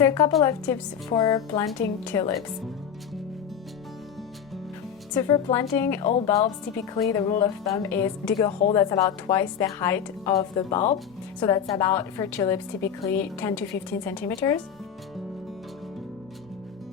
So a couple of tips for planting tulips. So for planting all bulbs, typically the rule of thumb is dig a hole that's about twice the height of the bulb. So that's about, for tulips, typically 10 to 15 centimeters.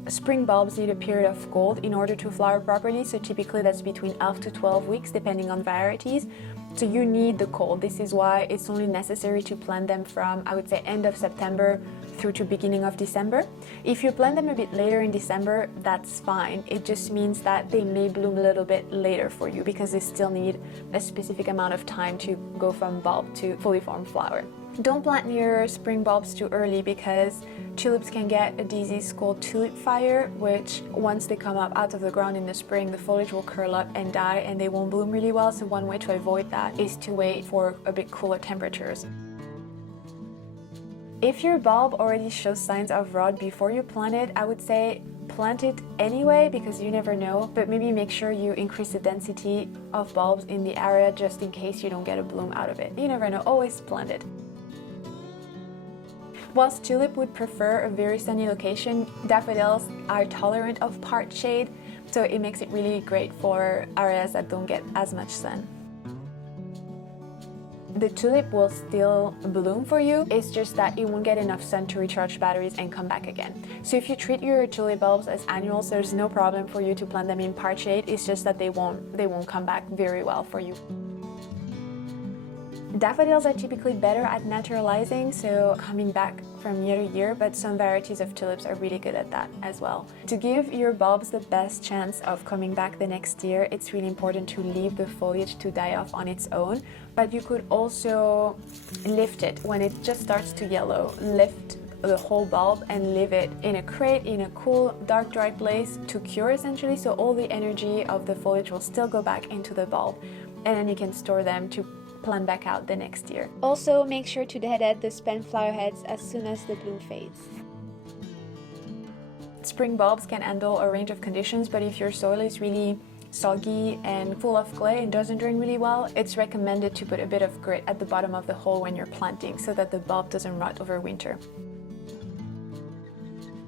Spring bulbs need a period of cold in order to flower properly, so typically that's between 11 to 12 weeks depending on varieties. So you need the cold. This is why it's only necessary to plant them from, I would say, end of September through to beginning of December. If you plant them a bit later in December, that's fine. It just means that they may bloom a little bit later for you because they still need a specific amount of time to go from bulb to fully formed flower. Don't plant your spring bulbs too early because tulips can get a disease called tulip fire, which once they come up out of the ground in the spring, the foliage will curl up and die and they won't bloom really well. So one way to avoid that is to wait for a bit cooler temperatures. If your bulb already shows signs of rot before you plant it, I would say plant it anyway because you never know, but maybe make sure you increase the density of bulbs in the area just in case you don't get a bloom out of it. You never know, always plant it. Whilst tulip would prefer a very sunny location, daffodils are tolerant of part shade, so it makes it really great for areas that don't get as much sun. The tulip will still bloom for you, it's just that it won't get enough sun to recharge batteries and come back again. So if you treat your tulip bulbs as annuals, there's no problem for you to plant them in part shade, it's just that they won't come back very well for you. Daffodils are typically better at naturalizing, so coming back from year to year, but some varieties of tulips are really good at that as well. To give your bulbs the best chance of coming back the next year, it's really important to leave the foliage to die off on its own, but you could also lift it when it just starts to yellow. Lift the whole bulb and leave it in a crate in a cool, dark, dry place to cure essentially, so all the energy of the foliage will still go back into the bulb, and then you can store them to plant back out the next year. Also, make sure to deadhead the spent flower heads as soon as the bloom fades. Spring bulbs can handle a range of conditions, but if your soil is really soggy and full of clay and doesn't drain really well, it's recommended to put a bit of grit at the bottom of the hole when you're planting so that the bulb doesn't rot over winter.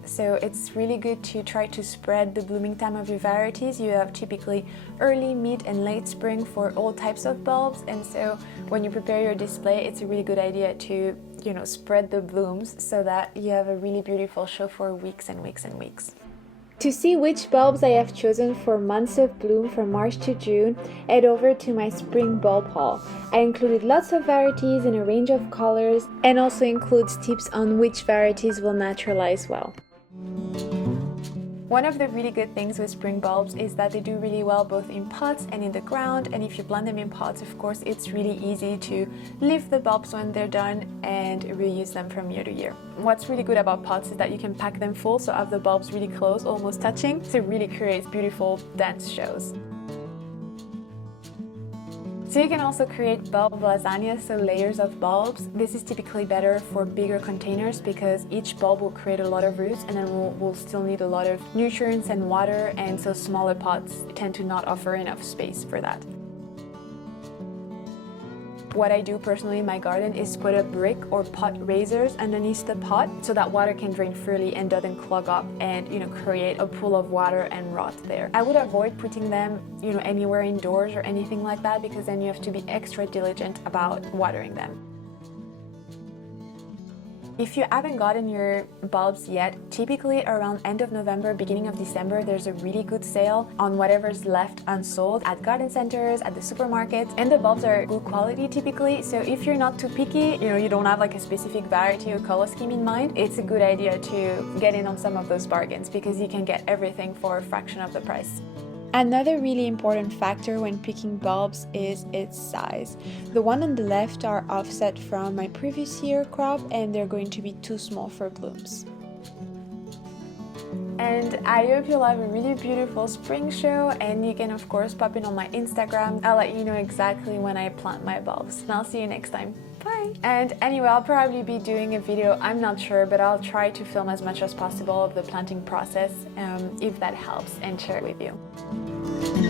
So it's really good to try to spread the blooming time of your varieties. You have typically early, mid and late spring for all types of bulbs, and so when you prepare your display, it's a really good idea to, spread the blooms so that you have a really beautiful show for weeks and weeks and weeks. To see which bulbs I have chosen for months of bloom from March to June, head over to my spring bulb haul. I included lots of varieties in a range of colors and also includes tips on which varieties will naturalize well. One of the really good things with spring bulbs is that they do really well both in pots and in the ground, and if you plant them in pots, of course, it's really easy to leave the bulbs when they're done and reuse them from year to year. What's really good about pots is that you can pack them full, so have the bulbs really close, almost touching, so it really creates beautiful dense shows. So you can also create bulb lasagna, so layers of bulbs. This is typically better for bigger containers because each bulb will create a lot of roots and then we'll still need a lot of nutrients and water, and so smaller pots tend to not offer enough space for that. What I do personally in my garden is put a brick or pot raisers underneath the pot so that water can drain freely and doesn't clog up and create a pool of water and rot there. I would avoid putting them anywhere indoors or anything like that because then you have to be extra diligent about watering them. If you haven't gotten your bulbs yet, typically around end of November, beginning of December, there's a really good sale on whatever's left unsold at garden centers, at the supermarkets, and the bulbs are good quality typically. So if you're not too picky, you don't have like a specific variety or color scheme in mind, it's a good idea to get in on some of those bargains because you can get everything for a fraction of the price. Another really important factor when picking bulbs is its size. The one on the left are offset from my previous year crop and they're going to be too small for blooms. And I hope you'll have a really beautiful spring show, and you can of course pop in on my Instagram. I'll let you know exactly when I plant my bulbs. And I'll see you next time. Bye! And anyway, I'll probably be doing a video, I'm not sure, but I'll try to film as much as possible of the planting process if that helps and share it with you.